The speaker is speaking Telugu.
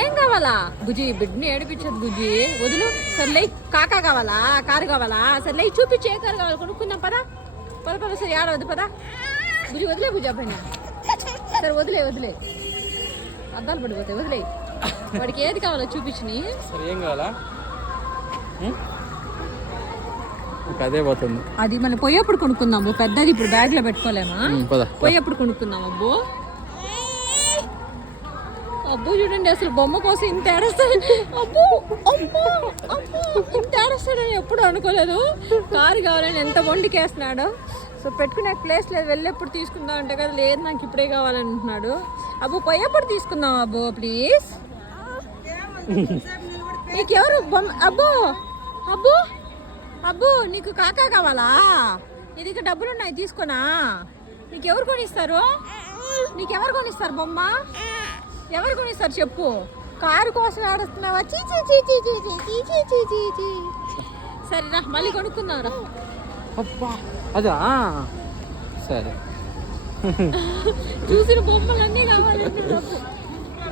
ఏం కావాలా? బుజ్జి బిడ్డని ఏడిపించదు బుజ్జి. వదులు. సర్లే కాకా కావాలా? కారు కావాలా? సర్లే చూపించి ఏ కారు కావాలి? కొనుక్కుందాం పదా. పద పద సరే ఆడవద్దు పదా. బుజ్జి వదిలే బుజ్జి అబ్బాయి సరే వదిలే వదిలే. అద్దాలు పడిపోతాయి వదిలే. వాడికి ఏది కావాలో చూపించని. సరే ఏం కావాలా? అదే పోతుంది. అది మనం పోయేప్పుడు కొనుక్కుందాము పెద్దది ఇప్పుడు బ్యాగ్లో పెట్టుకోలేమా పోయేప్పుడు కొనుక్కుందాం అబ్బో. అబ్బో చూడండి అసలు బొమ్మ కోసం ఇంత ఏడస్తాడు. అబ్బో అమ్మో అమ్మో ఇంత ఏడస్తాడని ఎప్పుడు అనుకోలేదు. కారు కావాలని ఎంత వండికేస్తున్నాడు సో పెట్టుకునే ప్లేస్ లేదు వెళ్ళేప్పుడు తీసుకుందాం అంటే కదా లేదు నాకు ఇప్పుడే కావాలంటున్నాడు. అబ్బో పోయేప్పుడు తీసుకుందాం అబ్బో ప్లీజ్ నీకెవరు బొమ్మ అబ్బో అబ్బో అబ్బో నీకు కాకా కావాలా? నీ దగ్గర డబ్బులు ఉన్నాయి తీసుకోనా? నీకెవరు కొనిస్తారు? నీకెవరు కొనిస్తారు బొమ్మ? ఎవరు కొనిస్తారు చెప్పు కారు కోసం ఆడుతున్నావా చీచీ చీచీ చీచీ చీచీ చీచీ చీ సరేరా మళ్ళీ కొనుక్కున్నారా అబ్బా అదా సరే చూసిన బొమ్మలన్నీ